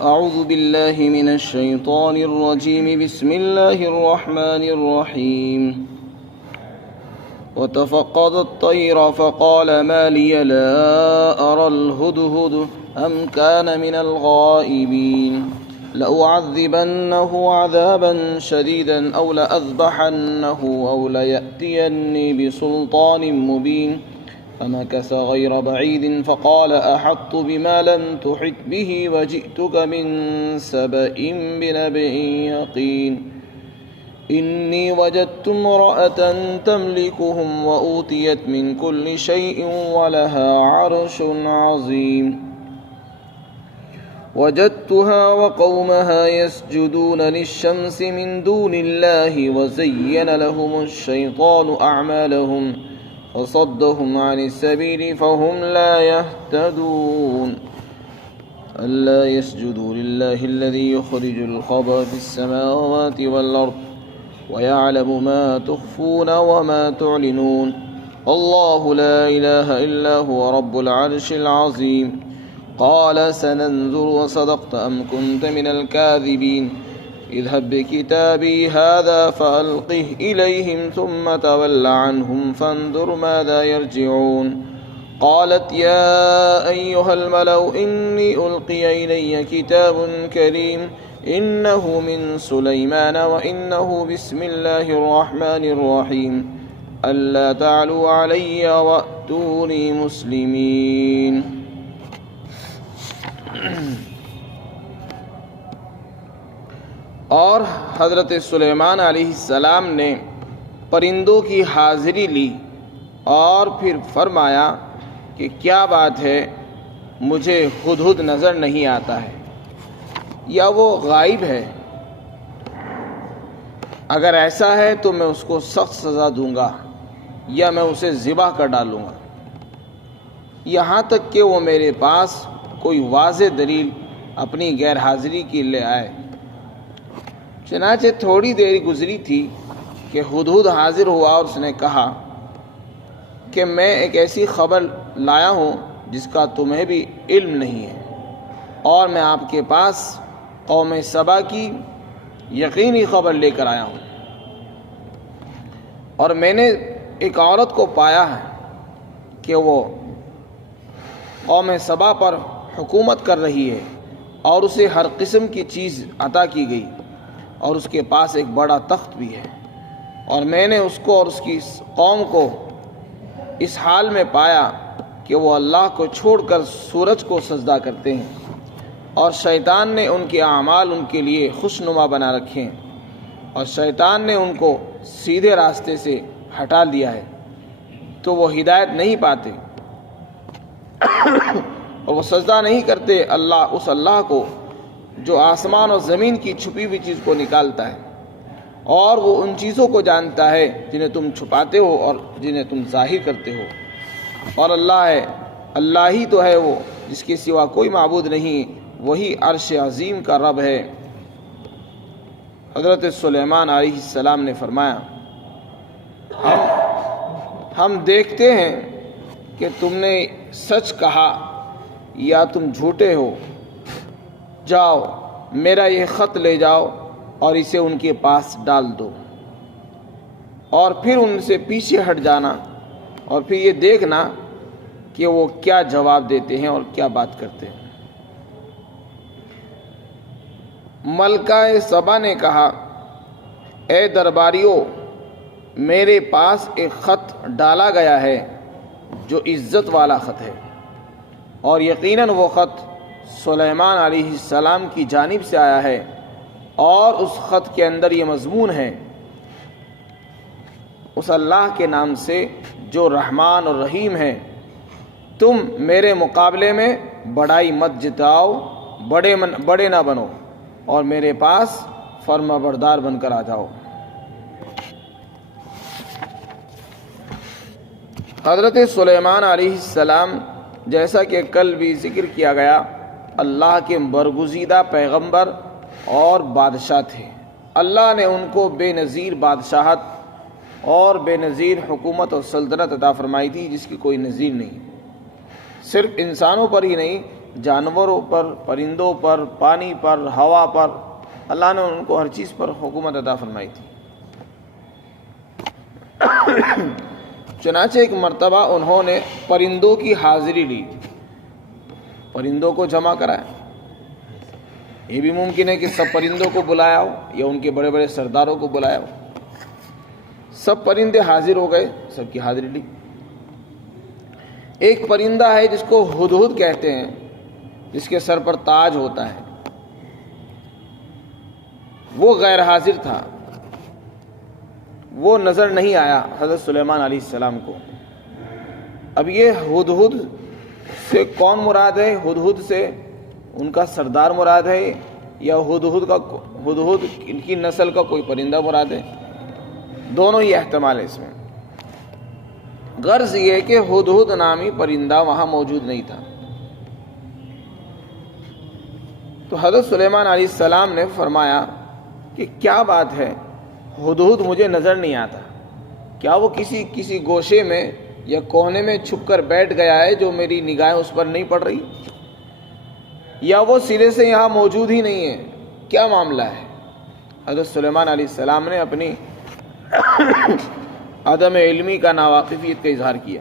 أعوذ بالله من الشيطان الرجيم بسم الله الرحمن الرحيم وتفقد الطير فقال ما لي لا أرى الهدهد أم كان من الغائبين لأعذبنه عذابا شديدا أو لأذبحنه أو ليأتيني بسلطان مبين فمكث غير بعيد فقال أحطت بما لم تحط به وجئتك من سبأ بنبأ يقين إني وجدت امرأة تملكهم وأوتيت من كل شيء ولها عرش عظيم وجدتها وقومها يسجدون للشمس من دون الله وزين لهم الشيطان أعمالهم فصدهم عن السبيل فهم لا يهتدون ألا يسجدوا لله الذي يخرج الخبأ في السماوات والأرض ويعلم ما تخفون وما تعلنون الله لا إله إلا هو رب العرش العظيم قال سننظر وصدقت أم كنت من الكاذبين اذهب بكتابي هذا فألقه إليهم ثم تول عنهم فانظر ماذا يرجعون قالت يا أيها الملأ إني ألقي إلي كتاب كريم إنه من سليمان وإنه بسم الله الرحمن الرحيم ألا تعلوا علي وأتوني مسلمين. اور حضرت سلیمان علیہ السلام نے پرندوں کی حاضری لی اور پھر فرمایا کہ کیا بات ہے، مجھے ہدہد نظر نہیں آتا ہے یا وہ غائب ہے، اگر ایسا ہے تو میں اس کو سخت سزا دوں گا یا میں اسے ذبح کر ڈالوں گا، یہاں تک کہ وہ میرے پاس کوئی واضح دلیل اپنی غیر حاضری کی لے آئے۔ چنانچہ تھوڑی دیر گزری تھی کہ ہدہد حاضر ہوا اور اس نے کہا کہ میں ایک ایسی خبر لایا ہوں جس کا تمہیں بھی علم نہیں ہے، اور میں آپ کے پاس قوم سبا کی یقینی خبر لے کر آیا ہوں، اور میں نے ایک عورت کو پایا ہے کہ وہ قوم سبا پر حکومت کر رہی ہے اور اسے ہر قسم کی چیز عطا کی گئی اور اس کے پاس ایک بڑا تخت بھی ہے، اور میں نے اس کو اور اس کی قوم کو اس حال میں پایا کہ وہ اللہ کو چھوڑ کر سورج کو سجدہ کرتے ہیں، اور شیطان نے ان کے اعمال ان کے لیے خوشنما بنا رکھے ہیں، اور شیطان نے ان کو سیدھے راستے سے ہٹا دیا ہے تو وہ ہدایت نہیں پاتے اور وہ سجدہ نہیں کرتے اس اللہ کو جو آسمان اور زمین کی چھپی ہوئی چیز کو نکالتا ہے، اور وہ ان چیزوں کو جانتا ہے جنہیں تم چھپاتے ہو اور جنہیں تم ظاہر کرتے ہو، اور اللہ ہی تو ہے وہ جس کے سوا کوئی معبود نہیں، وہی عرش عظیم کا رب ہے۔ حضرت سلیمان علیہ السلام نے فرمایا ہم دیکھتے ہیں کہ تم نے سچ کہا یا تم جھوٹے ہو، جاؤ میرا یہ خط لے جاؤ اور اسے ان کے پاس ڈال دو، اور پھر ان سے پیچھے ہٹ جانا اور پھر یہ دیکھنا کہ وہ کیا جواب دیتے ہیں اور کیا بات کرتے ہیں۔ ملکہ سبا نے کہا اے درباریوں، میرے پاس ایک خط ڈالا گیا ہے جو عزت والا خط ہے، اور یقیناً وہ خط سلیمان علیہ السلام کی جانب سے آیا ہے، اور اس خط کے اندر یہ مضمون ہے اس اللہ کے نام سے جو رحمان اور رحیم ہے، تم میرے مقابلے میں بڑائی مت جتاؤ، بڑے نہ بنو، اور میرے پاس فرما بردار بن کر آ جاؤ۔ حضرت سلیمان علیہ السلام، جیسا کہ کل بھی ذکر کیا گیا، اللہ کے برگزیدہ پیغمبر اور بادشاہ تھے۔ اللہ نے ان کو بے نظیر بادشاہت اور بے نظیر حکومت اور سلطنت عطا فرمائی تھی جس کی کوئی نظیر نہیں، صرف انسانوں پر ہی نہیں جانوروں پر، پرندوں پر، پانی پر، ہوا پر، اللہ نے ان کو ہر چیز پر حکومت عطا فرمائی تھی۔ چنانچہ ایک مرتبہ انہوں نے پرندوں کی حاضری لی، پرندوں کو جمع کرایا۔ یہ بھی ممکن ہے کہ سب پرندوں کو بلایا ہو یا ان کے بڑے بڑے سرداروں کو بلایا ہو۔ سب پرندے حاضر ہو گئے، سب کی حاضری لی۔ ایک پرندہ ہے جس کو ہدہد کہتے ہیں، جس کے سر پر تاج ہوتا ہے، وہ غیر حاضر تھا، وہ نظر نہیں آیا حضرت سلیمان علیہ السلام کو۔ اب یہ ہدہد سے کون مراد ہے؟ ہدہد سے ان کا سردار مراد ہے یا ہدہد کی نسل کا کوئی پرندہ مراد ہے؟ دونوں ہی احتمال ہے اس میں۔ غرض یہ کہ ہدہد نامی پرندہ وہاں موجود نہیں تھا۔ تو حضرت سلیمان علیہ السلام نے فرمایا کہ کیا بات ہے، ہدہد مجھے نظر نہیں آتا، کیا وہ کسی گوشے میں یا کونے میں چھپ کر بیٹھ گیا ہے جو میری نگاہیں اس پر نہیں پڑ رہی، یا وہ سرے سے یہاں موجود ہی نہیں ہے، کیا معاملہ ہے؟ حضرت سلیمان علیہ السلام نے اپنی عدم علمی کا، ناواقفیت کا اظہار کیا۔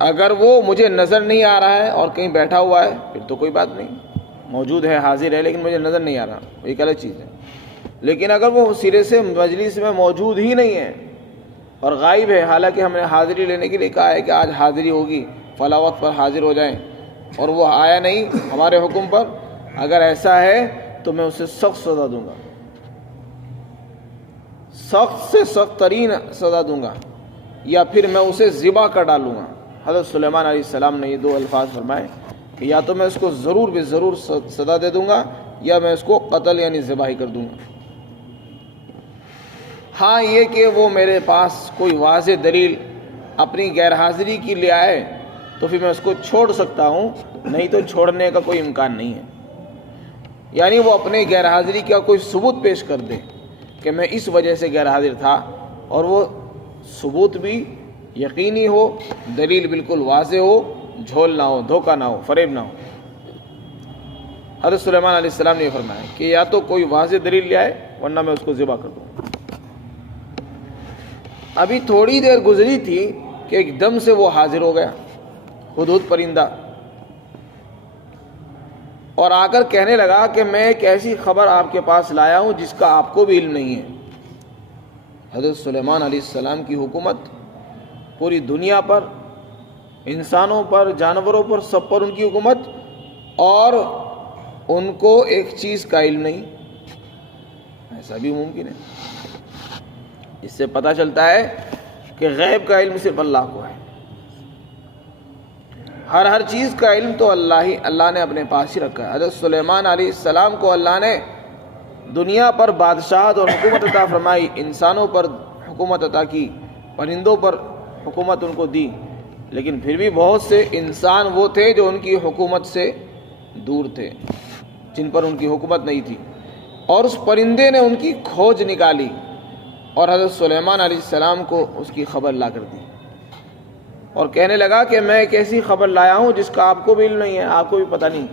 اگر وہ مجھے نظر نہیں آ رہا ہے اور کہیں بیٹھا ہوا ہے پھر تو کوئی بات نہیں، موجود ہے، حاضر ہے، لیکن مجھے نظر نہیں آ رہا، ایک الگ چیز ہے۔ لیکن اگر وہ سرے سے مجلس میں موجود ہی نہیں ہے اور غائب ہے، حالانکہ ہم نے حاضری لینے کے لیے کہا ہے کہ آج حاضری ہوگی، فلاں وقت پر حاضر ہو جائیں، اور وہ آیا نہیں ہمارے حکم پر، اگر ایسا ہے تو میں اسے سخت سزا دوں گا، سخت سے سخت ترین سزا دوں گا، یا پھر میں اسے ذبح کر ڈالوں گا۔ حضرت سلیمان علیہ السلام نے یہ دو الفاظ فرمائے کہ یا تو میں اس کو ضرور بے ضرور سزا دے دوں گا یا میں اس کو قتل یعنی ذبح کر دوں گا۔ ہاں یہ کہ وہ میرے پاس کوئی واضح دلیل اپنی غیر حاضری کی لے آئے تو پھر میں اس کو چھوڑ سکتا ہوں، نہیں تو چھوڑنے کا کوئی امکان نہیں ہے۔ یعنی وہ اپنے غیر حاضری کا کوئی ثبوت پیش کر دے کہ میں اس وجہ سے غیر حاضر تھا، اور وہ ثبوت بھی یقینی ہو، دلیل بالکل واضح ہو، جھول نہ ہو، دھوکہ نہ ہو، فریب نہ ہو۔ حضرت سلیمان علیہ السلام نے یہ فرمایا کہ یا تو کوئی واضح دلیل لے آئے ورنہ میں اس کو ذبح کر دوں۔ ابھی تھوڑی دیر گزری تھی کہ ایک دم سے وہ حاضر ہو گیا، ہدہد پرندہ، اور آ کر کہنے لگا کہ میں ایک ایسی خبر آپ کے پاس لایا ہوں جس کا آپ کو بھی علم نہیں ہے۔ حضرت سلیمان علیہ السلام کی حکومت پوری دنیا پر، انسانوں پر، جانوروں پر، سب پر ان کی حکومت، اور ان کو ایک چیز کا علم نہیں، ایسا بھی ممکن ہے۔ اس سے پتہ چلتا ہے کہ غیب کا علم صرف اللہ کو ہے، ہر چیز کا علم تو اللہ نے اپنے پاس ہی رکھا ہے۔ حضرت سلیمان علیہ السلام کو اللہ نے دنیا پر بادشاہت اور حکومت عطا فرمائی، انسانوں پر حکومت عطا کی، پرندوں پر حکومت ان کو دی، لیکن پھر بھی بہت سے انسان وہ تھے جو ان کی حکومت سے دور تھے، جن پر ان کی حکومت نہیں تھی، اور اس پرندے نے ان کی کھوج نکالی اور حضرت سلیمان علیہ السلام کو اس کی خبر لا کر دی، اور کہنے لگا کہ میں ایک ایسی خبر لایا ہوں جس کا آپ کو بھی علم نہیں ہے، آپ کو بھی پتہ نہیں۔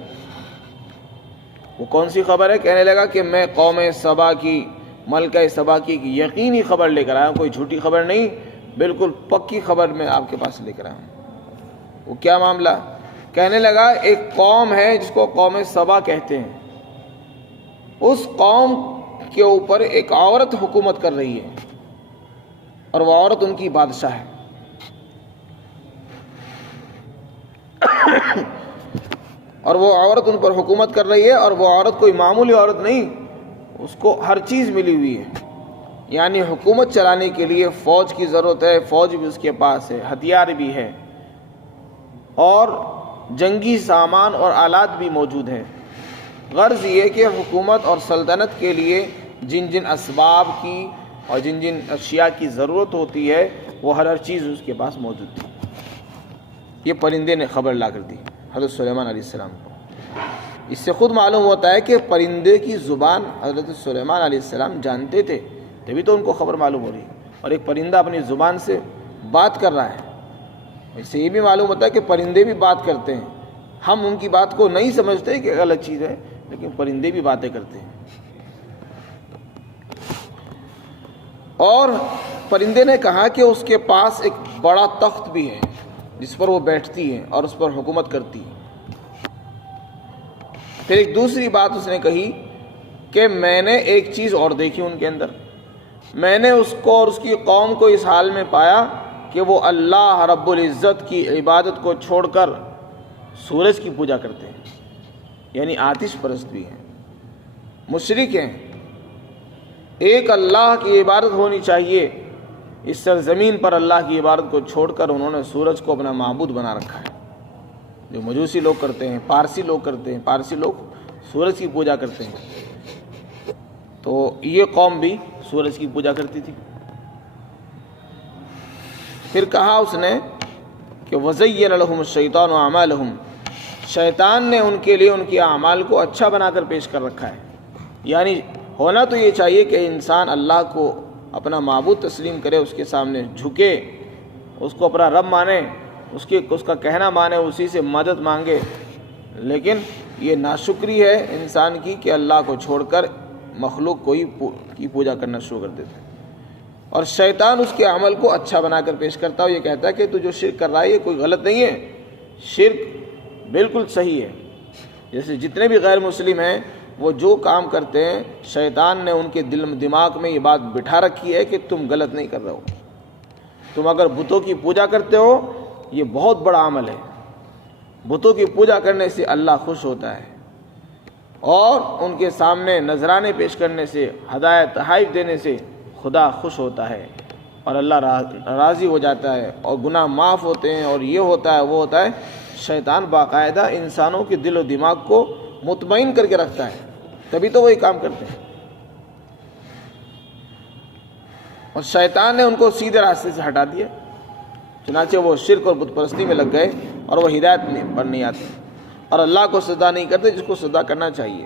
وہ کون سی خبر ہے؟ کہنے لگا کہ میں قوم سبا کی، ملکہ سبا کی یقینی خبر لے کر آیا ہوں، کوئی جھوٹی خبر نہیں، بالکل پکی خبر میں آپ کے پاس لے کر آیا ہوں۔ وہ کیا معاملہ؟ کہنے لگا ایک قوم ہے جس کو قوم سبا کہتے ہیں، اس قوم کے اوپر ایک عورت حکومت کر رہی ہے، اور وہ عورت ان کی بادشاہ ہے، اور وہ عورت ان پر حکومت کر رہی ہے، اور وہ عورت کوئی معمولی عورت نہیں، اس کو ہر چیز ملی ہوئی ہے، یعنی حکومت چلانے کے لیے فوج کی ضرورت ہے، فوج بھی اس کے پاس ہے، ہتھیار بھی ہے، اور جنگی سامان اور آلات بھی موجود ہیں۔ غرض یہ کہ حکومت اور سلطنت کے لیے جن جن اسباب کی اور جن جن اشیاء کی ضرورت ہوتی ہے وہ ہر چیز اس کے پاس موجود تھی۔ یہ پرندے نے خبر لا کر دی حضرت سلیمان علیہ السلام کو۔ اس سے خود معلوم ہوتا ہے کہ پرندے کی زبان حضرت سلیمان علیہ السلام جانتے تھے، تبھی تو ان کو خبر معلوم ہو رہی ہے، اور ایک پرندہ اپنی زبان سے بات کر رہا ہے، اس سے یہ بھی معلوم ہوتا ہے کہ پرندے بھی بات کرتے ہیں. ہم ان کی بات کو نہیں سمجھتے کہ غلط چیز ہے، لیکن پرندے بھی باتیں کرتے ہیں. اور پرندے نے کہا کہ اس کے پاس ایک بڑا تخت بھی ہے جس پر وہ بیٹھتی ہے اور اس پر حکومت کرتی ہے. پھر ایک دوسری بات اس نے کہی کہ میں نے ایک چیز اور دیکھی ان کے اندر، میں نے اس کو اور اس کی قوم کو اس حال میں پایا کہ وہ اللہ رب العزت کی عبادت کو چھوڑ کر سورج کی پوجا کرتے ہیں، یعنی آتش پرست بھی ہیں، مشرک ہیں. ایک اللہ کی عبادت ہونی چاہیے، اس سرزمین پر اللہ کی عبادت کو چھوڑ کر انہوں نے سورج کو اپنا معبود بنا رکھا ہے، جو مجوسی لوگ کرتے ہیں، پارسی لوگ کرتے ہیں. پارسی لوگ سورج کی پوجا کرتے ہیں، تو یہ قوم بھی سورج کی پوجا کرتی تھی. پھر کہا اس نے کہ وَزَيَّنَ لَهُمُ الشَّيْطَانُ أَعْمَالَهُمْ، شیطان نے ان کے لیے ان کے اعمال کو اچھا بنا کر پیش کر رکھا ہے. یعنی ہونا تو یہ چاہیے کہ انسان اللہ کو اپنا معبود تسلیم کرے، اس کے سامنے جھکے، اس کو اپنا رب مانے، اس کا کہنا مانے، اسی سے مدد مانگے. لیکن یہ ناشکری ہے انسان کی کہ اللہ کو چھوڑ کر مخلوق کی پوجا کرنا شروع کر دیتے. اور شیطان اس کے عمل کو اچھا بنا کر پیش کرتا ہے، یہ کہتا ہے کہ تو جو شرک کر رہا ہے یہ کوئی غلط نہیں ہے، شرک بالکل صحیح ہے. جیسے جتنے بھی غیر مسلم ہیں وہ جو کام کرتے ہیں، شیطان نے ان کے دماغ میں یہ بات بٹھا رکھی ہے کہ تم غلط نہیں کر رہے ہو. تم اگر بتوں کی پوجا کرتے ہو یہ بہت بڑا عمل ہے، بتوں کی پوجا کرنے سے اللہ خوش ہوتا ہے، اور ان کے سامنے نذرانے پیش کرنے سے، ہدایت تحائف دینے سے خدا خوش ہوتا ہے اور اللہ راضی ہو جاتا ہے، اور گناہ معاف ہوتے ہیں، اور یہ ہوتا ہے وہ ہوتا ہے. شیطان باقاعدہ انسانوں کے دل و دماغ کو مطمئن کر کے رکھتا ہے، تبھی تو وہی کام کرتے ہیں. اور شیطان نے ان کو سیدھے راستے سے ہٹا دیا، چنانچہ وہ شرک اور بت پرستی میں لگ گئے اور وہ ہدایت پر نہیں آتے اور اللہ کو سجدہ نہیں کرتے جس کو سجدہ کرنا چاہیے.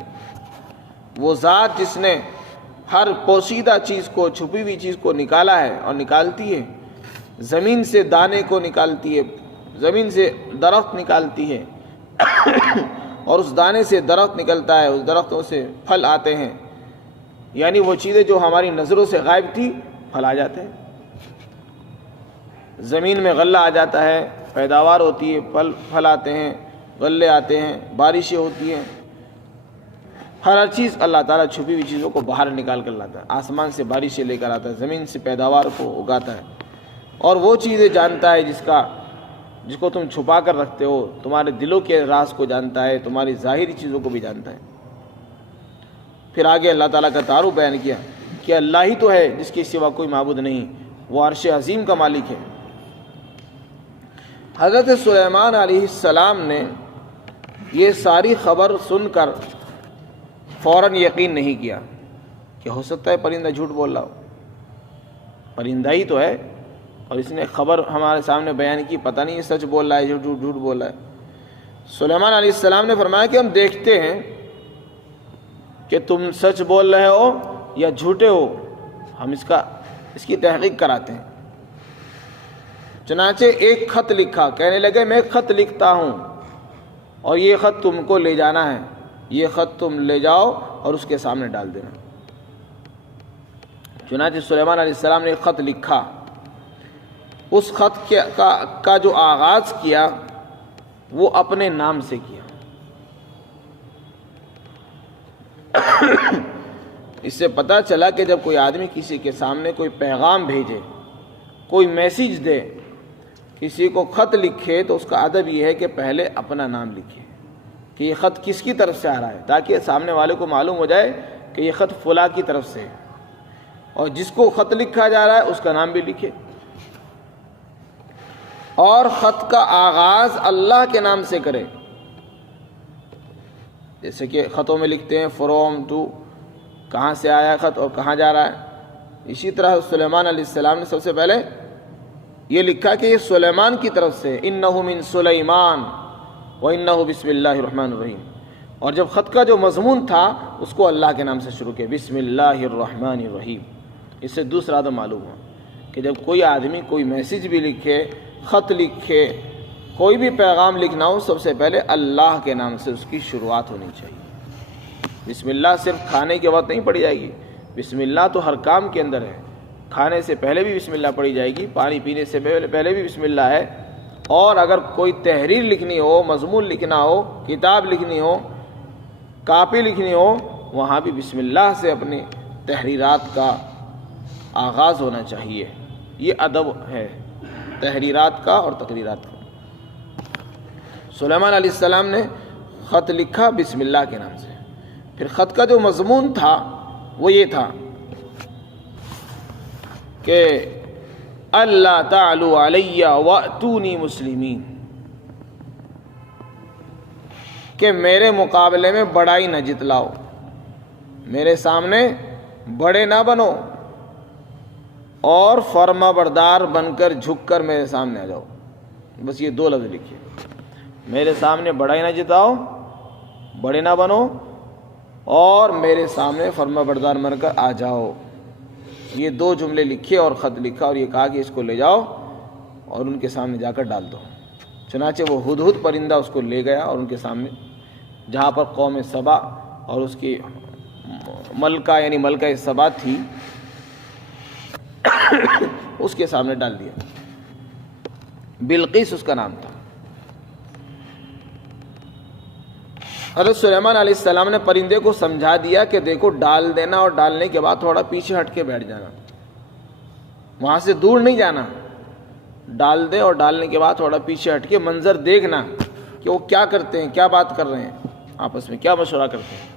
وہ ذات جس نے ہر پوشیدہ چیز کو، چھپی ہوئی چیز کو نکالا ہے اور نکالتی ہے، زمین سے دانے کو نکالتی ہے، زمین سے درخت نکالتی ہے اور اس دانے سے درخت نکلتا ہے، اس درختوں سے پھل آتے ہیں. یعنی وہ چیزیں جو ہماری نظروں سے غائب تھی، پھل آ جاتے ہیں. زمین میں غلہ آ جاتا ہے، پیداوار ہوتی ہے، پھل آتے ہیں، غلے آتے ہیں، بارشیں ہوتی ہیں. ہر چیز اللہ تعالیٰ چھپی ہوئی چیزوں کو باہر نکال کر لاتا ہے، آسمان سے بارشیں لے کر آتا ہے، زمین سے پیداوار کو اگاتا ہے. اور وہ چیزیں جانتا ہے جس کو تم چھپا کر رکھتے ہو، تمہارے دلوں کے راز کو جانتا ہے، تمہاری ظاہری چیزوں کو بھی جانتا ہے. پھر آگے اللہ تعالیٰ کا تعارف بیان کیا کہ اللہ ہی تو ہے جس کے سوا کوئی معبود نہیں، وہ عرش عظیم کا مالک ہے. حضرت سلیمان علیہ السلام نے یہ ساری خبر سن کر فوراً یقین نہیں کیا کہ ہو سکتا ہے پرندہ جھوٹ بول رہا ہو. پرندہ ہی تو ہے اور اس نے خبر ہمارے سامنے بیان کی، پتہ نہیں یہ سچ بول رہا ہے جھوٹ بول رہا ہے. سلیمان علیہ السلام نے فرمایا کہ ہم دیکھتے ہیں کہ تم سچ بول رہے ہو یا جھوٹے ہو، ہم اس کی تحقیق کراتے ہیں. چنانچہ ایک خط لکھا، کہنے لگے میں ایک خط لکھتا ہوں اور یہ خط تم کو لے جانا ہے، یہ خط تم لے جاؤ اور اس کے سامنے ڈال دینا. چنانچہ سلیمان علیہ السلام نے ایک خط لکھا. اس خط کا جو آغاز کیا وہ اپنے نام سے کیا. اس سے پتہ چلا کہ جب کوئی آدمی کسی کے سامنے کوئی پیغام بھیجے، کوئی میسیج دے، کسی کو خط لکھے، تو اس کا ادب یہ ہے کہ پہلے اپنا نام لکھے کہ یہ خط کس کی طرف سے آ رہا ہے، تاکہ سامنے والے کو معلوم ہو جائے کہ یہ خط فلاں کی طرف سے ہے. اور جس کو خط لکھا جا رہا ہے اس کا نام بھی لکھے، اور خط کا آغاز اللہ کے نام سے کرے. جیسے کہ خطوں میں لکھتے ہیں فروم ٹو، کہاں سے آیا خط اور کہاں جا رہا ہے. اسی طرح سلیمان علیہ السلام نے سب سے پہلے یہ لکھا کہ یہ سلیمان کی طرف سے، انہ من سلیمان وانہ بسم اللہ الرحمن الرحیم. اور جب خط کا جو مضمون تھا اس کو اللہ کے نام سے شروع کیا، بسم اللہ الرحمن الرحیم. اس سے دوسرا تو معلوم ہوا کہ جب کوئی آدمی کوئی میسیج بھی لکھے، خط لکھے، کوئی بھی پیغام لکھنا ہو، سب سے پہلے اللہ کے نام سے اس کی شروعات ہونی چاہیے۔ بسم اللہ صرف کھانے کے وقت نہیں پڑھی جائے گی، بسم اللہ تو ہر کام کے اندر ہے۔ کھانے سے پہلے بھی بسم اللہ پڑھی جائے گی، پانی پینے سے پہلے بھی بسم اللہ ہے، اور اگر کوئی تحریر لکھنی ہو، مضمون لکھنا ہو، کتاب لکھنی ہو، کاپی لکھنی ہو، وہاں بھی بسم اللہ سے اپنی تحریرات کا آغاز ہونا چاہیے۔ یہ ادب ہے تحریرات کا اور تقریرات کا۔ سلیمان علیہ السلام نے خط لکھا بسم اللہ کے نام سے۔ پھر خط کا جو مضمون تھا وہ یہ تھا کہ اللہ تعالی علی واتونی مسلمین، کہ میرے مقابلے میں بڑائی نہ جتلاؤ، میرے سامنے بڑے نہ بنو، اور فرما بردار بن کر جھک کر میرے سامنے آ جاؤ۔ بس یہ دو لفظ لکھیے، میرے سامنے بڑائی نہ جتاؤ، بڑے نہ بنو، اور میرے سامنے فرما بردار بن کر آ جاؤ۔ یہ دو جملے لکھے اور خط لکھا، اور یہ کہا کہ اس کو لے جاؤ اور ان کے سامنے جا کر ڈال دو۔ چنانچہ وہ ہدہد پرندہ اس کو لے گیا اور ان کے سامنے، جہاں پر قوم سبا اور اس کی ملکہ یعنی ملکہ سبا تھی، اس کے سامنے ڈال دیا۔ بلقیس اس کا نام تھا۔ حضرت سلیمان علیہ السلام نے پرندے کو سمجھا دیا کہ دیکھو ڈال دینا، اور ڈالنے کے بعد تھوڑا پیچھے ہٹ کے بیٹھ جانا، وہاں سے دور نہیں جانا، ڈال دے اور ڈالنے کے بعد تھوڑا پیچھے ہٹ کے منظر دیکھنا کہ وہ کیا کرتے ہیں، کیا بات کر رہے ہیں، آپس میں کیا مشورہ کرتے ہیں۔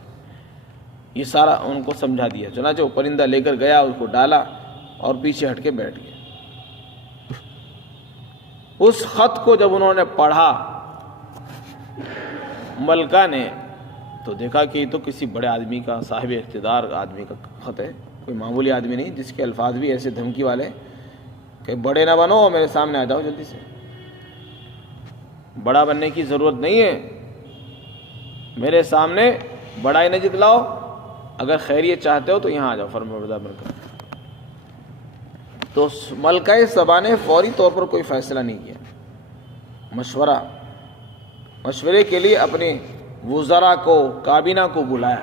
یہ سارا ان کو سمجھا دیا۔ چنانچہ وہ پرندہ لے کر گیا، اس کو ڈالا اور پیچھے ہٹ کے بیٹھ گیا۔ اس خط کو جب انہوں نے پڑھا ملکہ نے، تو دیکھا کہ یہ تو کسی بڑے آدمی کا، صاحب اقتدار آدمی کا خط ہے، کوئی معمولی آدمی نہیں، جس کے الفاظ بھی ایسے دھمکی والے کہ بڑے نہ بنو، میرے سامنے آ جاؤ جلدی سے۔ بڑا بننے کی ضرورت نہیں ہے، میرے سامنے بڑائی نہ جتلاؤ، اگر خیریت چاہتے ہو تو یہاں آ جاؤ فرمانبردار بن کر۔ تو ملکہ سبا نے فوری طور پر کوئی فیصلہ نہیں کیا، مشورے کے لیے اپنے وزراء کو، کابینہ کو بلایا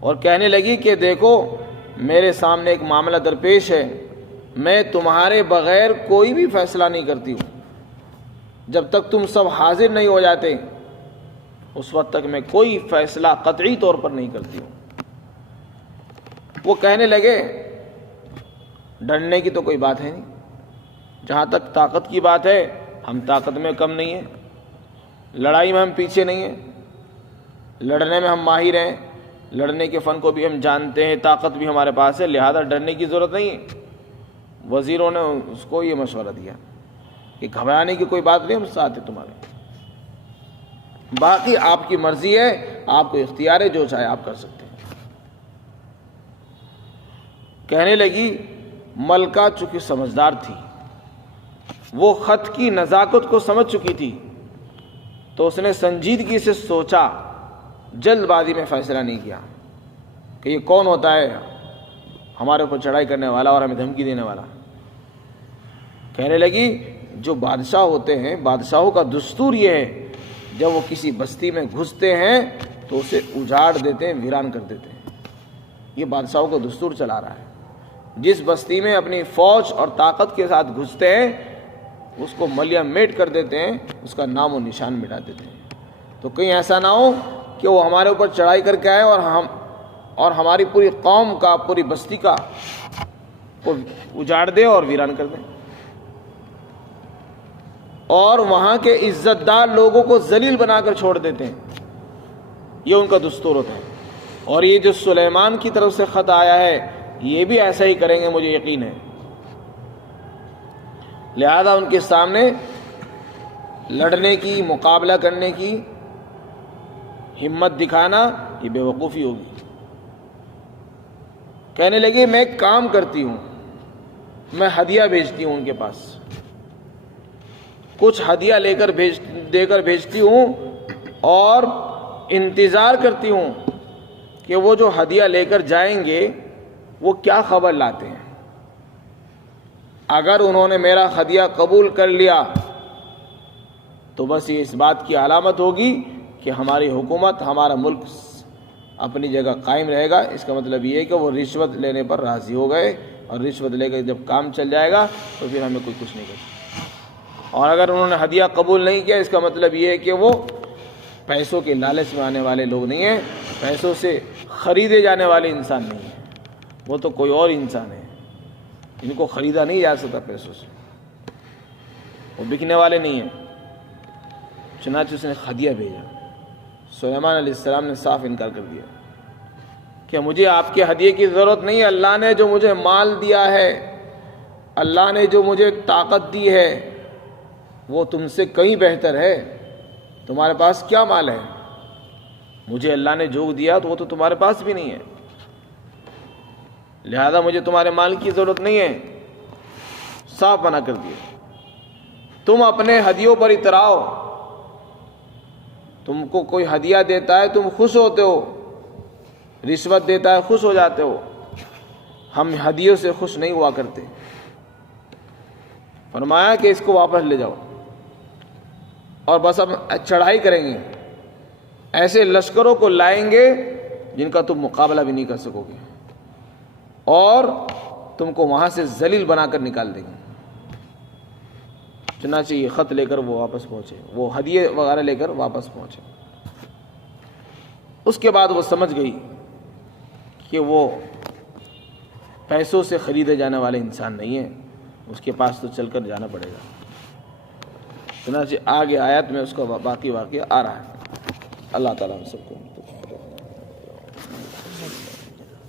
اور کہنے لگی کہ دیکھو میرے سامنے ایک معاملہ درپیش ہے، میں تمہارے بغیر کوئی بھی فیصلہ نہیں کرتی ہوں، جب تک تم سب حاضر نہیں ہو جاتے اس وقت تک میں کوئی فیصلہ قطعی طور پر نہیں کرتی ہوں۔ وہ کہنے لگے ڈرنے کی تو کوئی بات ہے نہیں، جہاں تک طاقت کی بات ہے ہم طاقت میں کم نہیں ہیں، لڑائی میں ہم پیچھے نہیں ہیں، لڑنے میں ہم ماہر ہیں، لڑنے کے فن کو بھی ہم جانتے ہیں، طاقت بھی ہمارے پاس ہے، لہذا ڈرنے کی ضرورت نہیں ہے۔ وزیروں نے اس کو یہ مشورہ دیا کہ گھبرانے کی کوئی بات نہیں، ہم ساتھ ہیں تمہارے، باقی آپ کی مرضی ہے، آپ کو اختیار ہے، جو چاہے آپ کر سکتے ہیں۔ کہنے لگی ملکہ چونکہ سمجھدار تھی، وہ خط کی نزاکت کو سمجھ چکی تھی، تو اس نے سنجیدگی سے سوچا، جلد بازی میں فیصلہ نہیں کیا کہ یہ کون ہوتا ہے ہمارے اوپر چڑھائی کرنے والا اور ہمیں دھمکی دینے والا۔ کہنے لگی جو بادشاہ ہوتے ہیں، بادشاہوں کا دستور یہ ہے جب وہ کسی بستی میں گھستے ہیں تو اسے اجاڑ دیتے ہیں، ویران کر دیتے ہیں۔ یہ بادشاہوں کا دستور چلا رہا ہے، جس بستی میں اپنی فوج اور طاقت کے ساتھ گھستے ہیں اس کو ملیہ میٹ کر دیتے ہیں، اس کا نام و نشان مٹا دیتے ہیں۔ تو کہیں ایسا نہ ہو کہ وہ ہمارے اوپر چڑھائی کر کے آئے اور ہماری پوری قوم کا، پوری بستی کا کو اجاڑ دے اور ویران کر دیں، اور وہاں کے عزت دار لوگوں کو ذلیل بنا کر چھوڑ دیتے ہیں۔ یہ ان کا دستور ہوتا ہے، اور یہ جو سلیمان کی طرف سے خط آیا ہے یہ بھی ایسا ہی کریں گے، مجھے یقین ہے۔ لہذا ان کے سامنے لڑنے کی، مقابلہ کرنے کی ہمت دکھانا یہ بے وقوفی ہوگی۔ کہنے لگے میں ایک کام کرتی ہوں، میں ہدیہ بھیجتی ہوں ان کے پاس، کچھ ہدیہ دے کر بھیجتی ہوں، اور انتظار کرتی ہوں کہ وہ جو ہدیہ لے کر جائیں گے وہ کیا خبر لاتے ہیں۔ اگر انہوں نے میرا ہدیہ قبول کر لیا تو بس یہ اس بات کی علامت ہوگی کہ ہماری حکومت، ہمارا ملک اپنی جگہ قائم رہے گا۔ اس کا مطلب یہ ہے کہ وہ رشوت لینے پر راضی ہو گئے، اور رشوت لے کر جب کام چل جائے گا تو پھر ہمیں کوئی کچھ نہیں کر سکتا۔ اور اگر انہوں نے ہدیہ قبول نہیں کیا، اس کا مطلب یہ ہے کہ وہ پیسوں کے لالچ میں آنے والے لوگ نہیں ہیں، پیسوں سے خریدے جانے والے انسان نہیں ہیں، وہ تو کوئی اور انسان ہے، ان کو خریدا نہیں جا سکتا پیسوں سے، وہ بکنے والے نہیں ہیں۔ چنانچہ اس نے ہدیہ بھیجا۔ سلیمان علیہ السلام نے صاف انکار کر دیا کہ مجھے آپ کے ہدیے کی ضرورت نہیں ہے، اللہ نے جو مجھے مال دیا ہے، اللہ نے جو مجھے طاقت دی ہے، وہ تم سے کہیں بہتر ہے۔ تمہارے پاس کیا مال ہے؟ مجھے اللہ نے جو دیا تو وہ تو تمہارے پاس بھی نہیں ہے، لہذا مجھے تمہارے مال کی ضرورت نہیں ہے۔ صاف منع کر دیا۔ تم اپنے ہدیوں پر اتراؤ، تم کو کوئی ہدیہ دیتا ہے تم خوش ہوتے ہو، رشوت دیتا ہے خوش ہو جاتے ہو، ہم ہدیوں سے خوش نہیں ہوا کرتے۔ فرمایا کہ اس کو واپس لے جاؤ، اور بس اب چڑھائی کریں گے، ایسے لشکروں کو لائیں گے جن کا تم مقابلہ بھی نہیں کر سکو گے، اور تم کو وہاں سے ذلیل بنا کر نکال دیں گے۔ چنانچہ یہ خط لے کر وہ واپس پہنچے، وہ ہدیے وغیرہ لے کر واپس پہنچے۔ اس کے بعد وہ سمجھ گئی کہ وہ پیسوں سے خریدے جانے والے انسان نہیں ہے، اس کے پاس تو چل کر جانا پڑے گا۔ چنانچہ آگے آیت میں اس کا باقی واقعہ آ رہا ہے۔ اللہ تعالیٰ ہم سب کو